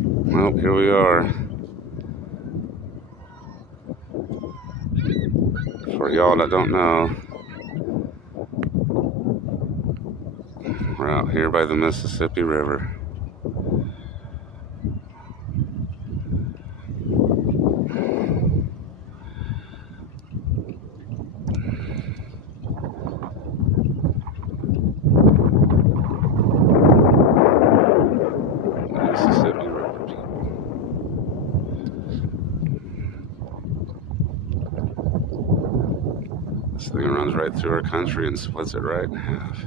Well, here we are. For y'all that don't know, we're out here by the Mississippi River. Mississippi River, people. This thing runs right through our country and splits it right in half.